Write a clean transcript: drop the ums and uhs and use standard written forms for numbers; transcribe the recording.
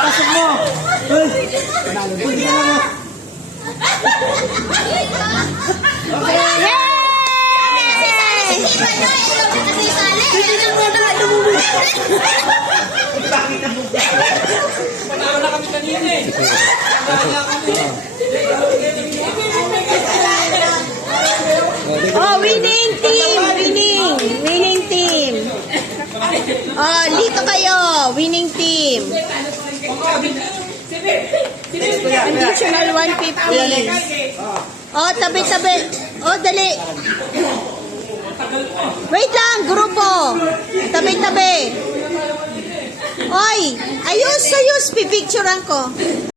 Pasok mo. Oh, winning team! Winning team! Oh, dito kayo! Winning team! Additional 150. Oh, tabi-tabi. Oh, dali. Wait lang, grupo. Tabi-tabi. Oy, ayos, pipicturean ko.